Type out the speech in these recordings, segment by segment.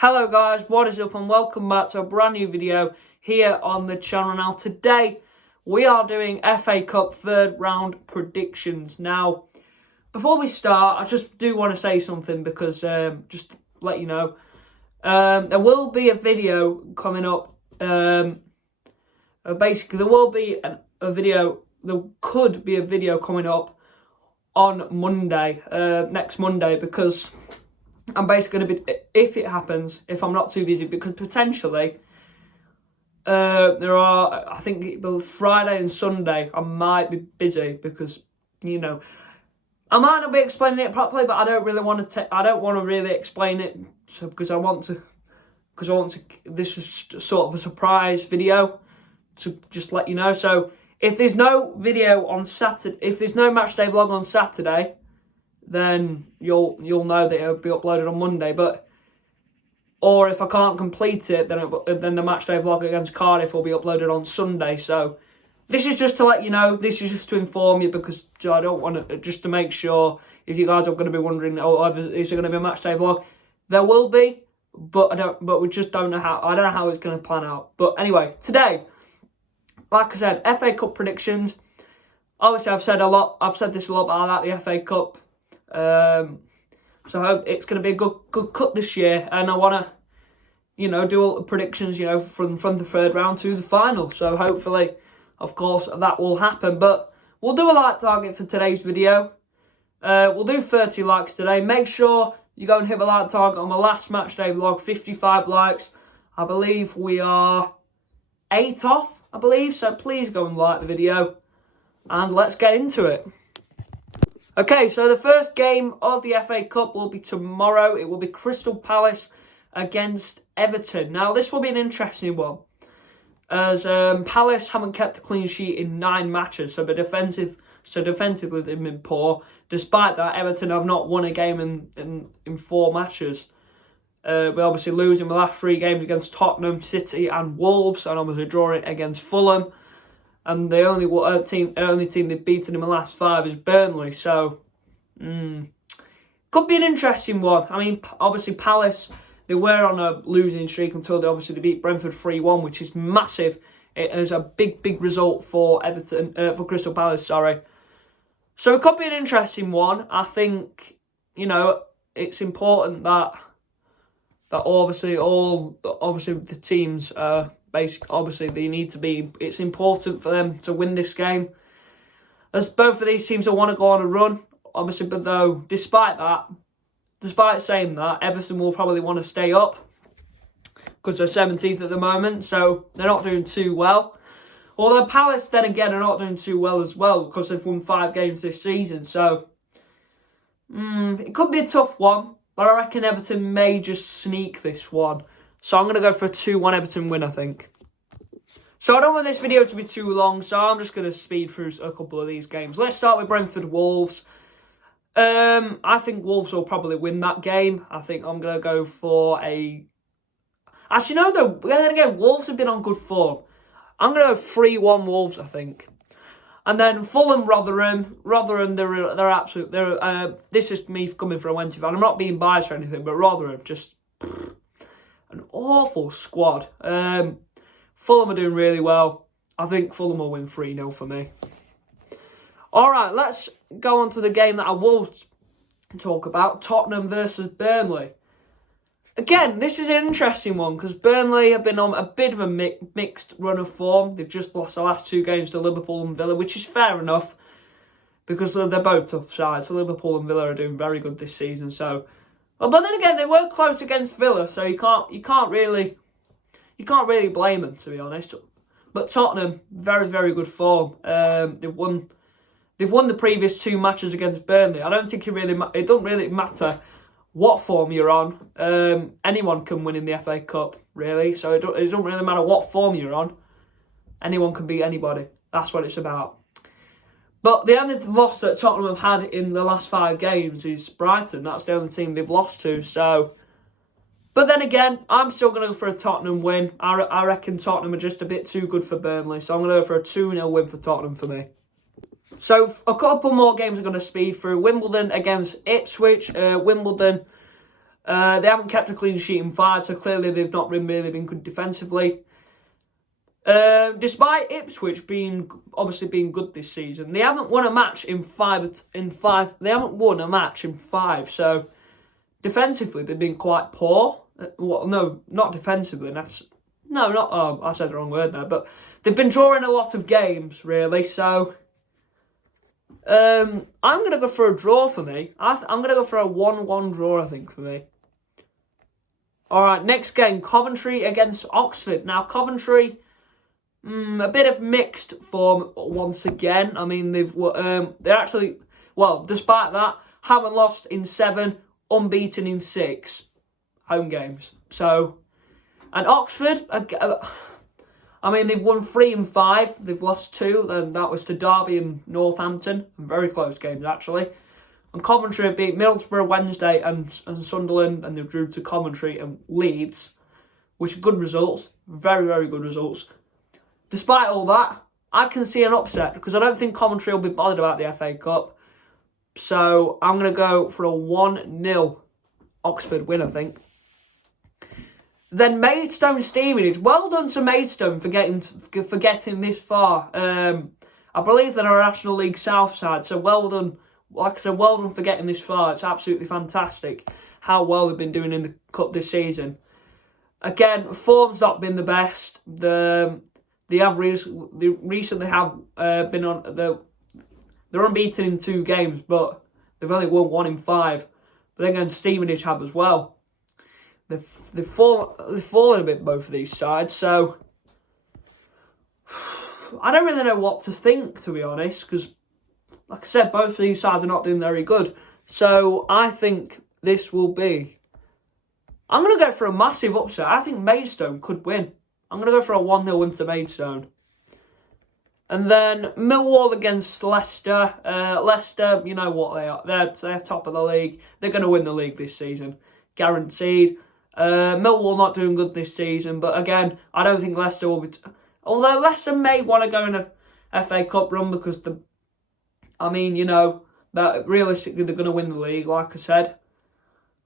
Hello guys, what is up and welcome back to a brand new video here on the channel. Now today we are doing FA Cup third round predictions. Now before we start, I just do want to say something because just to let you know, there will be a video coming up. Basically there will be there could be a video coming up on Monday, next Monday, because I'm basically going to be, if it happens, if I'm not too busy, because potentially there are, I think both Friday and Sunday I might be busy because, you know, I might not be explaining it properly, but I don't really want to I don't want to really explain it because I want to this is sort of a surprise video to just let you know. So if there's no video on Saturday, if there's no matchday vlog on Saturday, then you'll know that it'll be uploaded on Monday. Or if I can't complete it, then the matchday vlog against Cardiff will be uploaded on Sunday. So this is just to let you know. This is just to inform you because I don't want to, just to make sure if you guys are going to be wondering, oh, is there going to be a matchday vlog? There will be, but we just don't know how. I don't know how it's going to plan out. But anyway, today, like I said, FA Cup predictions. Obviously, I've said this a lot, but I like the FA Cup. So I hope it's going to be a good cut this year, and I want to, you know, do all the predictions, you know, from the third round to the final. So hopefully, of course, that will happen. But we'll do a like target for today's video. We'll do 30 likes today. Make sure you go and hit the like target on my last matchday vlog, 55 likes. I believe we are 8 off, I believe. So please go and like the video, and let's get into it. Okay, so the first game of the FA Cup will be tomorrow. It will be Crystal Palace against Everton. Now, this will be an interesting one, as Palace haven't kept a clean sheet in 9 matches, so defensively they've been poor. Despite that, Everton have not won a game in 4 matches. We're obviously losing the last 3 games against Tottenham, City and Wolves, and obviously drawing against Fulham. And the only team they've beaten in the last 5 is Burnley. So, could be an interesting one. I mean, obviously Palace, they were on a losing streak until they beat Brentford 3-1, which is massive. It is a big result for Everton, for Crystal Palace, sorry. So it could be an interesting one. I think, you know, it's important that obviously the teams obviously they need to be, it's important for them to win this game, as both of these teams will want to go on a run, obviously. But though, despite saying that, Everton will probably want to stay up because they're 17th at the moment, so they're not doing too well. Although Palace then again are not doing too well as well because they've won 5 games this season. So it could be a tough one, but I reckon Everton may just sneak this one. So I'm going to go for a 2-1 Everton win, I think. So I don't want this video to be too long, so I'm just going to speed through a couple of these games. Let's start with Brentford-Wolves. I think Wolves will probably win that game. I think I'm going to go for a... Actually, no, though. Then again, Wolves have been on good form. I'm going to go 3-1 Wolves, I think. And then Fulham-Rotherham. Rotherham, they're absolute... this is me coming from a Wednesday fan. I'm not being biased or anything, but Rotherham just... an awful squad. Fulham are doing really well. I think Fulham will win 3-0 for me. Alright, let's go on to the game that I will talk about. Tottenham versus Burnley. Again, this is an interesting one because Burnley have been on a bit of a mixed run of form. They've just lost the last 2 games to Liverpool and Villa, which is fair enough because they're both tough sides. So Liverpool and Villa are doing very good this season. So, but then again, they were close against Villa, so you can't really blame them, to be honest. But Tottenham, very good form. They've won the previous 2 matches against Burnley. I don't think it doesn't really matter what form you're on. Anyone can win in the FA Cup, really. So it doesn't really matter what form you're on. Anyone can beat anybody. That's what it's about. But the only loss that Tottenham have had in the last 5 games is Brighton. That's the only team they've lost to. So, but then again, I'm still going to go for a Tottenham win. I reckon Tottenham are just a bit too good for Burnley. So I'm going to go for a 2-0 win for Tottenham for me. So a couple more games I'm going to speed through. Wimbledon against Ipswich. Wimbledon They haven't kept a clean sheet in 5, so clearly they've not really been good defensively. Despite Ipswich obviously being good this season, they haven't won a match in 5. They haven't won a match in 5, so defensively they've been quite poor. Well, no, not defensively. I said the wrong word there, but they've been drawing a lot of games, really, so I'm going to go for a draw for me. I'm going to go for a 1-1 draw, I think, for me. Alright, next game, Coventry against Oxford. Now, Coventry, a bit of mixed form once again. I mean, they're actually, well, despite that, haven't lost in 7, unbeaten in 6 home games. So, and Oxford, I mean, they've won 3 in 5. They've lost 2, and that was to Derby and Northampton. Very close games, actually. And Coventry have beat Middlesbrough Wednesday and Sunderland, and they drew to Coventry and Leeds, which are good results. Very, very good results. Despite all that, I can see an upset, because I don't think Coventry will be bothered about the FA Cup. So, I'm going to go for a 1-0 Oxford win, I think. Then Maidstone Stevenage. Well done to Maidstone for getting this far. I believe they're a National League South side, so well done. Like I said, well done for getting this far. It's absolutely fantastic how well they've been doing in the cup this season. Again, form's not been the best. They recently have been on they're unbeaten in 2 games, but they've only won 1 in 5. But then again, Stevenage have as well. They've fallen a bit, both of these sides, so I don't really know what to think, to be honest, because, like I said, both of these sides are not doing very good. So I think this will be, I'm going to go for a massive upset. I think Maidstone could win. I'm going to go for a 1-0 win to Maidstone. And then Millwall against Leicester. Leicester, you know what they are. They're top of the league. They're going to win the league this season. Guaranteed. Millwall not doing good this season, but again, I don't think Leicester will be... Although Leicester may want to go in a FA Cup run, because that realistically they're going to win the league, like I said.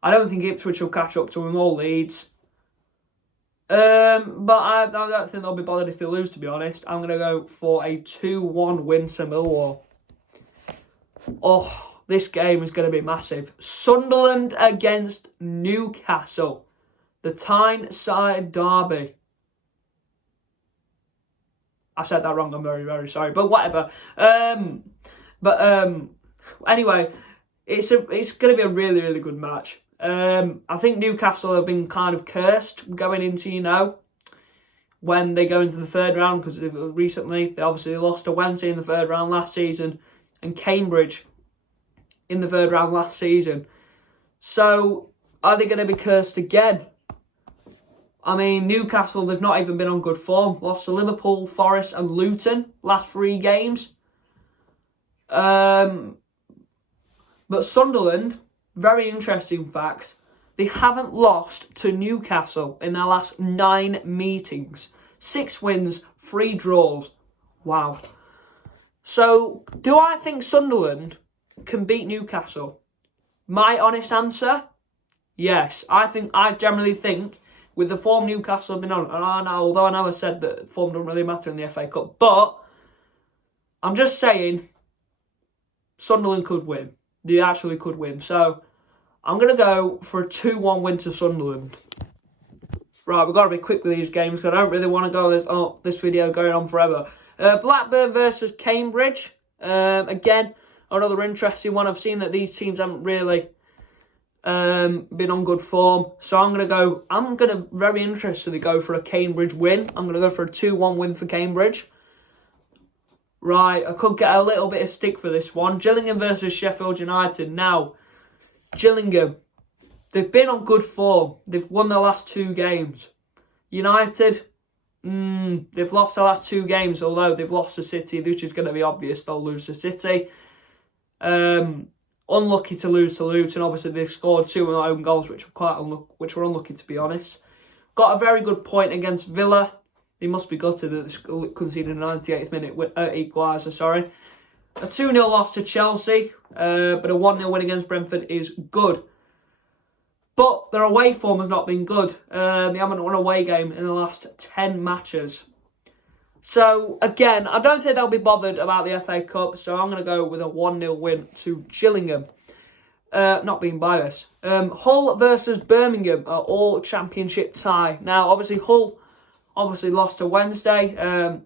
I don't think Ipswich will catch up to them or Leeds. But I don't think they'll be bothered if they lose, to be honest. I'm going to go for a 2-1 win to Millwall. Oh, this game is going to be massive. Sunderland against Newcastle. The Tyneside derby. I said that wrong, I'm very, very sorry. But whatever. Anyway, it's going to be a really, really good match. I think Newcastle have been kind of cursed going into, when they go into the 3rd round, because recently they obviously lost to Wednesday in the 3rd round last season, and Cambridge in the 3rd round last season. So, are they going to be cursed again? I mean, Newcastle, they've not even been on good form. Lost to Liverpool, Forest and Luton last 3 games. But Sunderland, very interesting facts, they haven't lost to Newcastle in their last 9 meetings. 6 wins, 3 draws. Wow. So, do I think Sunderland can beat Newcastle? My honest answer, yes. I generally think, with the form Newcastle have been on, although I know I said that form doesn't really matter in the FA Cup, but I'm just saying Sunderland could win. They actually could win. So I'm going to go for a 2-1 win to Sunderland. Right, we've got to be quick with these games, because I don't really want to go this video going on forever. Blackburn versus Cambridge. Again, another interesting one. I've seen that these teams haven't really been on good form, so I'm gonna very interestedly go for a Cambridge win. I'm gonna go for a 2-1 win for Cambridge. Right, I could get a little bit of stick for this one. Gillingham versus Sheffield United. Now, Gillingham, they've been on good form. They've won their last 2 games. United, they've lost their last 2 games, although they've lost to City, which is going to be obvious they'll lose to City. Unlucky to lose to Luton. Obviously, they've scored 2 own goals, which were unlucky, to be honest. Got a very good point against Villa. They must be gutted that they conceded a 98th minute equaliser, sorry. A 2-0 loss to Chelsea, but a 1-0 win against Brentford is good. But their away form has not been good. They haven't won an away game in the last 10 matches. So, again, I don't think they'll be bothered about the FA Cup, so I'm going to go with a 1-0 win to Gillingham. Not being biased. Hull versus Birmingham are all championship tie. Now, obviously, Hull lost to Wednesday, and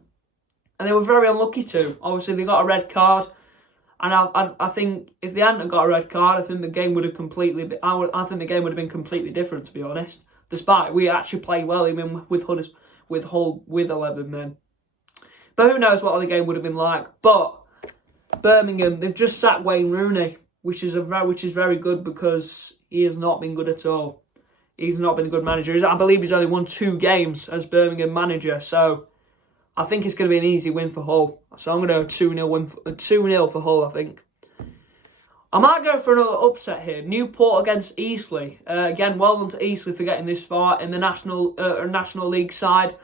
they were very unlucky too. Obviously, they got a red card, and I think if they hadn't got a red card, I think the game would have I think the game would have been completely different, to be honest. Despite we actually played well, even with Hull with 11 men. But who knows what the game would have been like. But Birmingham, they've just sacked Wayne Rooney, which is very good because he has not been good at all. He's not been a good manager. I believe he's only won 2 games as Birmingham manager. So I think it's going to be an easy win for Hull. So I'm going to go 2-0 for Hull, I think. I might go for another upset here. Newport against Eastleigh. Again, well done to Eastleigh for getting this far in the National League side.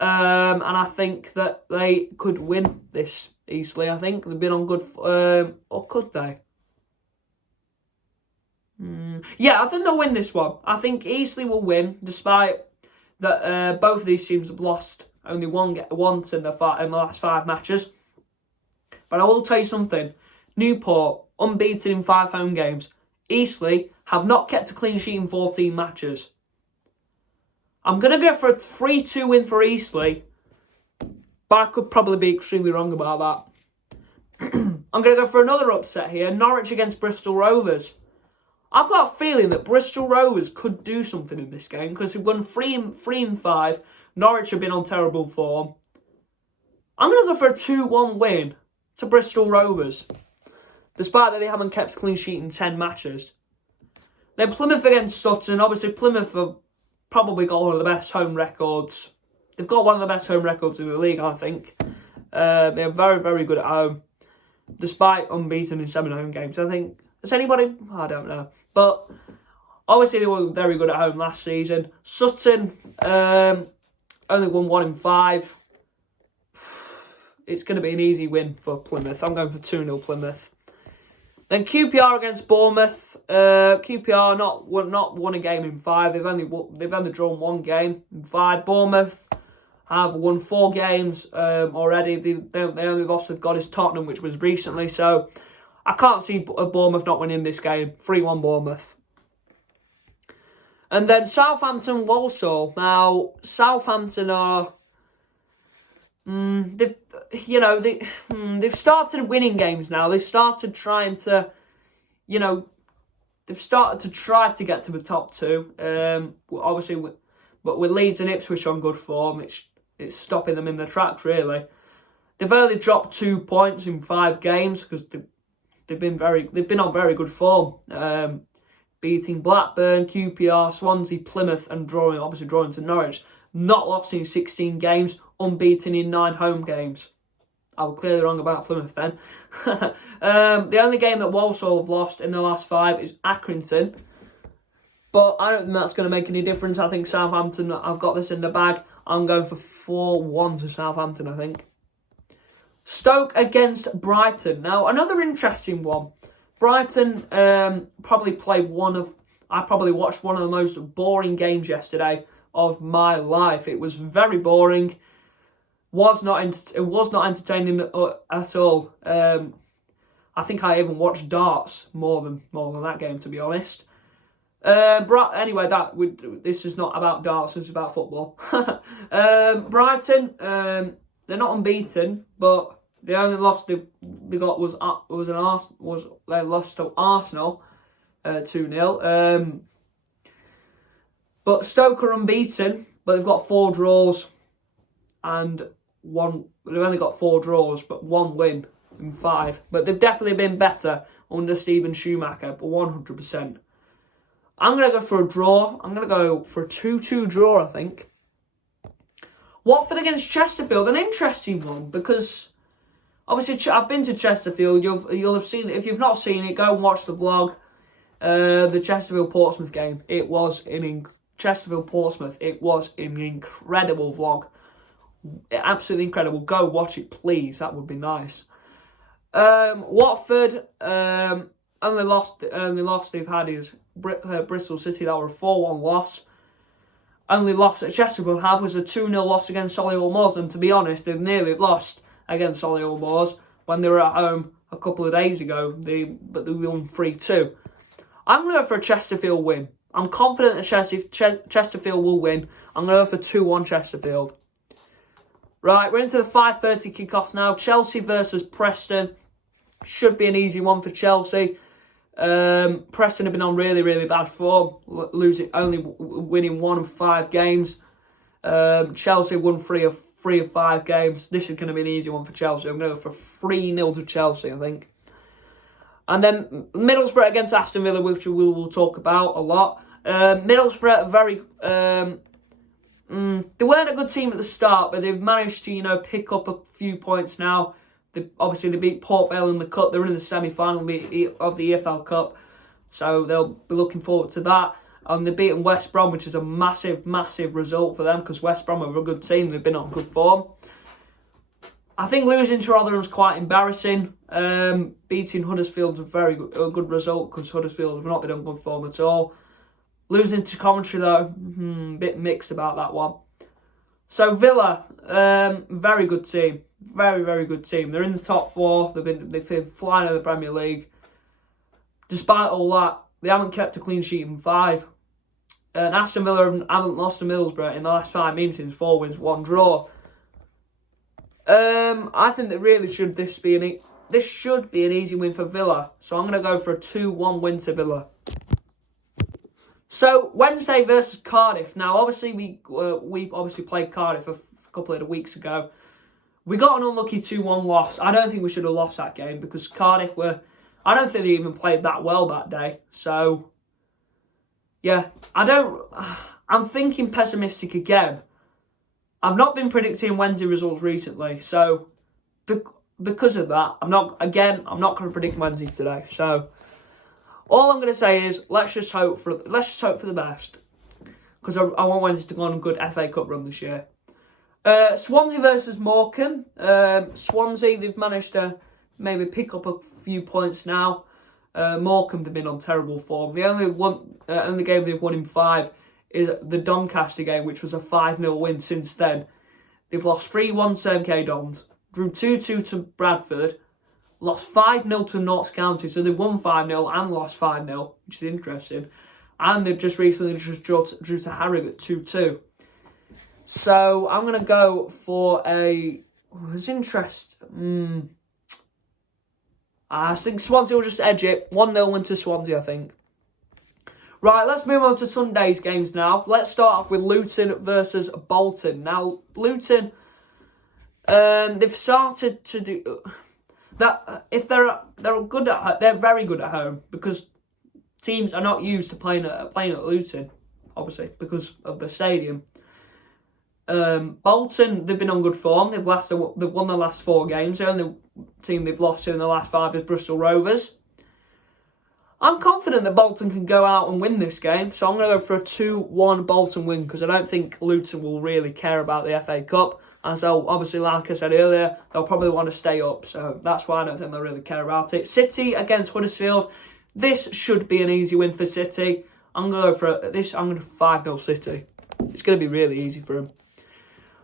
And I think that they could win this, Eastleigh. I think they've been on good... or could they? Yeah, I think they'll win this one. I think Eastleigh will win, despite that both of these teams have lost only once in the last 5 matches. But I will tell you something. Newport, unbeaten in 5 home games. Eastleigh have not kept a clean sheet in 14 matches. I'm going to go for a 3-2 win for Eastleigh, but I could probably be extremely wrong about that. I'm going to go for another upset here. Norwich against Bristol Rovers. I've got a feeling that Bristol Rovers could do something in this game because they've won 3-5. Norwich have been on terrible form. I'm going to go for a 2-1 win to Bristol Rovers, despite that they haven't kept a clean sheet in 10 matches. Then Plymouth against Sutton. Obviously, Plymouth have probably got one of the best home records. They've got one of the best home records in the league, I think. They're very, very good at home, despite unbeaten in 7 home games. I think, has anybody? I don't know. But obviously they were very good at home last season. Sutton only won 1 in 5. It's going to be an easy win for Plymouth. I'm going for 2-0 Plymouth. Then QPR against Bournemouth. QPR not won a game in 5. They've only drawn 1 game in 5. Bournemouth have won 4 games already. The only loss they've got is Tottenham, which was recently. So I can't see Bournemouth not winning this game. 3-1 Bournemouth. And then Southampton, Walsall. Now Southampton are, they've started winning games now. They've started trying to, they've started to try to get to the top 2. Obviously, but with Leeds and Ipswich on good form, it's stopping them in their tracks really. They've only dropped 2 points in 5 games because they've been on very good form. Beating Blackburn, QPR, Swansea, Plymouth, and drawing to Norwich. Not lost in 16 games, unbeaten in 9 home games. I was clearly wrong about Plymouth then. The only game that Walsall have lost in the last 5 is Accrington. But I don't think that's going to make any difference. I think Southampton, I've got this in the bag. I'm going for 4-1 to Southampton, I think. Stoke against Brighton. Now, another interesting one. Brighton probably I probably watched one of the most boring games yesterday of my life. It was very boring. It was not entertaining at all. I think I even watched darts more than that game, to be honest. Anyway, this is not about darts. It's about football. Brighton, they're not unbeaten, but the only loss they got they lost to Arsenal 2-0. But Stoke are unbeaten, but they've got 4 draws and one. They've only got 4 draws, but 1 win in 5. But they've definitely been better under Steven Schumacher, but 100%. I'm going to go for a draw. I'm going to go for a 2-2 draw, I think. Watford against Chesterfield, an interesting one, because obviously I've been to Chesterfield. You'll have seen it. If you've not seen it, go and watch the vlog. The Chesterfield-Portsmouth game. It was an Chesterfield-Portsmouth. It was an incredible vlog. Absolutely incredible. Go watch it, please. That would be nice. Watford, only loss they've had is Bristol City. That were a 4-1 loss. Only loss that Chesterfield have was a 2-0 loss against Solihull Moors, and to be honest, they've nearly lost against Solihull Moors when they were at home a couple of days ago. But they won 3-2. I'm going to go for a Chesterfield win. I'm confident that Chesterfield will win. I'm going to go for 2-1 Chesterfield. Right, we're into the 5:30 kickoffs now. Chelsea versus Preston. Should be an easy one for Chelsea. Preston have been on really, really bad form. Only winning 1 of 5 games. Chelsea won 3 of 5 games. This is going to be an easy one for Chelsea. I'm going to go for 3-0 to Chelsea, I think. And then Middlesbrough against Aston Villa, which we will talk about a lot. Middlesbrough are very... they weren't a good team at the start, but they've managed to, pick up a few points now. Obviously, they beat Port Vale in the Cup. They're in the semi-final of the EFL Cup. So they'll be looking forward to that. And they're beating West Brom, which is a massive, massive result for them because West Brom are a good team. They've been on good form. I think losing to Rotherham's quite embarrassing. Beating Huddersfield's a good result because Huddersfield have not been on good form at all. Losing to Coventry, though, a bit mixed about that one. So Villa, very good team. Very, very good team. They're in the top 4. They've been flying in the Premier League. Despite all that, they haven't kept a clean sheet in 5. And Aston Villa haven't lost to Middlesbrough in the last 5 meetings. 4 wins, 1 draw. I think that really this should be an easy win for Villa. So I'm going to go for a 2-1 win to Villa. So Wednesday versus Cardiff. Now, obviously we played Cardiff a couple of weeks ago. We got an unlucky 2-1 loss. I don't think we should have lost that game because Cardiff I don't think they even played that well that day. So, yeah, I'm thinking pessimistic again. I've not been predicting Wednesday results recently, so because of that, I'm not going to predict Wednesday today. So, all I'm going to say is let's just hope for the best because I want Wednesday to go on a good FA Cup run this year. Swansea versus Morecambe. Swansea, they've managed to maybe pick up a few points now. Morecambe, they've been on terrible form. The only game they've won in 5 is the Doncaster game, which was a 5-0 win since then. They've lost 3-1 to MK Dons, drew 2-2 to Bradford, lost 5-0 to Notts County, so they've won 5-0 and lost 5-0, which is interesting. And they've just recently drew to Harrogate 2-2. So I'm going to go for it's interesting. I think Swansea will just edge it. 1-0 win to Swansea, I think. Right, let's move on to Sunday's games now. Let's start off with Luton versus Bolton. Now, Luton, they've started to do that. If they're very good at home because teams are not used to playing at Luton, obviously because of the stadium. Bolton, they've been on good form. They've won the last 4 games. The only team they've lost to in the last 5 is Bristol Rovers. I'm confident that Bolton can go out and win this game, so I'm going to go for a 2-1 Bolton win because I don't think Luton will really care about the FA Cup. And so, obviously, like I said earlier, they'll probably want to stay up, so that's why I don't think they'll really care about it. City against Huddersfield. This should be an easy win for City. I'm going to go for this. I'm going to 5-0 City. It's going to be really easy for them.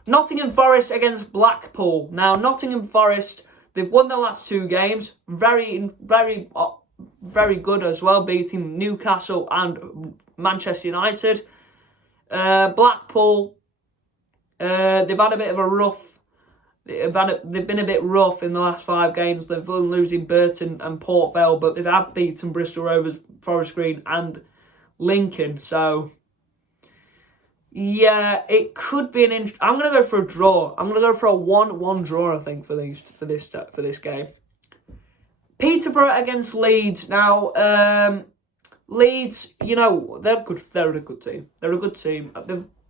Nottingham Forest against Blackpool. Now, Nottingham Forest, they've won their last 2 games. Very, very, very good as well, beating Newcastle and Manchester United. Blackpool, they've had a bit of a rough. They've been a bit rough in the last 5 games. They've been losing Burton and Port Vale, but they've beaten Bristol Rovers, Forest Green, and Lincoln. So, yeah, it could be an. I'm going to go for a draw. I'm going to go for a 1-1 draw. I think for this game. Peterborough against Leeds. Now, Leeds, they're good. They're a good team. They're a good team.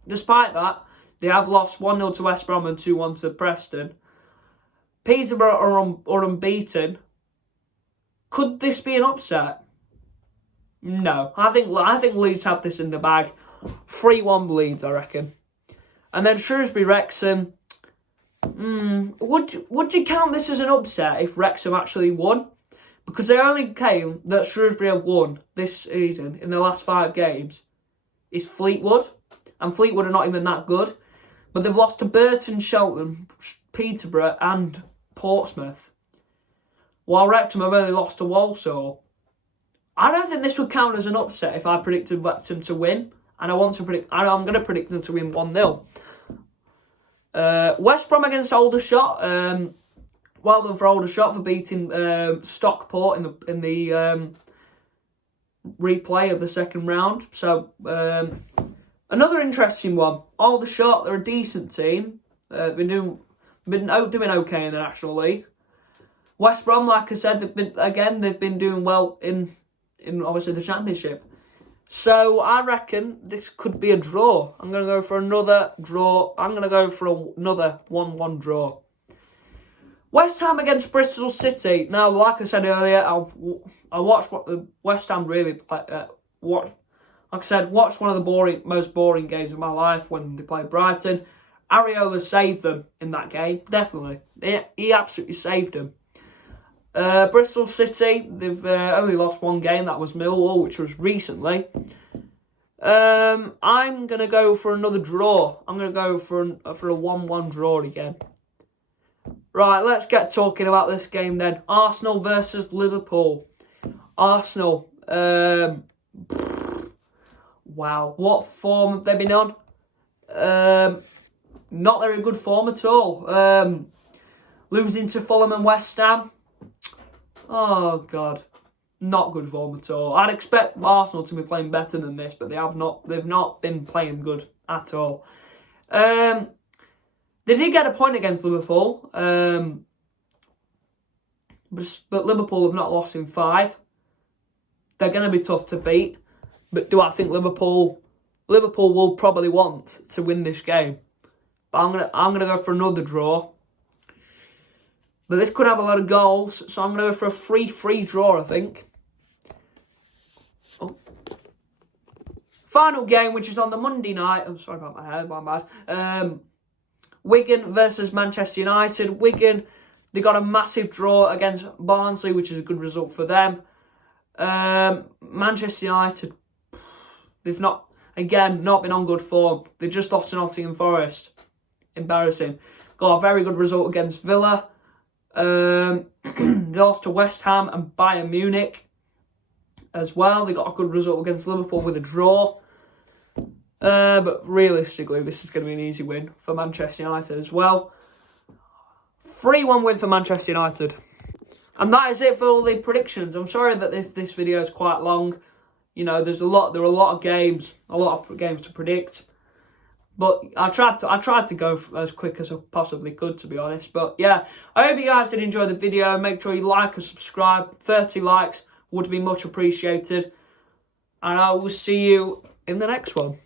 Despite that, they have lost 1-0 to West Brom and 2-1 to Preston. Peterborough are unbeaten. Could this be an upset? No, I think Leeds have this in the bag. 3-1 Leeds, I reckon. And then Shrewsbury Wrexham. Would you count this as an upset if Wrexham actually won? Because the only game that Shrewsbury have won this season in the last 5 games is Fleetwood. And Fleetwood are not even that good. But they've lost to Burton, Cheltenham, Peterborough and Portsmouth. While Wrexham have only lost to Walsall. I don't think this would count as an upset if I predicted Wrexham to win. And I'm going to predict them to win 1-0. West Brom against Aldershot. Well done for Aldershot for beating Stockport in the replay of the second round. So, another interesting one. Aldershot, they're a decent team. Been doing okay in the National League. West Brom, like I said, they've been doing well in obviously the Championship. So I reckon this could be a draw. I'm going to go for another draw. I'm going to go for another 1-1 draw. West Ham against Bristol City. Now, like I said earlier, I watched what the West Ham really play. Like I said, watched one of the most boring games of my life when they played Brighton. Areola saved them in that game, definitely. He absolutely saved them. Bristol City, they've only lost 1 game. That was Millwall, which was recently. I'm going to go for another draw. I'm going to go for a 1-1 draw again. Right, let's get talking about this game then. Arsenal versus Liverpool. Arsenal. Wow, what form have they been on? Not very good form at all. Losing to Fulham and West Ham. Oh, God. Not good form at all. I'd expect Arsenal to be playing better than this, but they've not been playing good at all. They did get a point against Liverpool, but Liverpool have not lost in 5. They're going to be tough to beat. But do I think Liverpool will probably want to win this game? But I'm gonna go for another draw. But this could have a lot of goals, so I'm gonna go for a 3-3 draw, I think. Oh. Final game, which is on the Monday night. I'm sorry about my hair, my bad. Wigan versus Manchester United. Wigan, they got a massive draw against Barnsley, which is a good result for them. Manchester United, they've not been on good form. They just lost to Nottingham Forest. Embarrassing. Got a very good result against Villa. They lost to West Ham and Bayern Munich as well. They got a good result against Liverpool with a draw. But realistically, this is going to be an easy win for Manchester United as well. 3-1 win for Manchester United. And that is it for all the predictions. I'm sorry that this video is quite long. You know, there are a lot of games to predict. But I tried to go as quick as I possibly could, to be honest. But yeah, I hope you guys did enjoy the video. Make sure you like and subscribe. 30 likes would be much appreciated. And I will see you in the next one.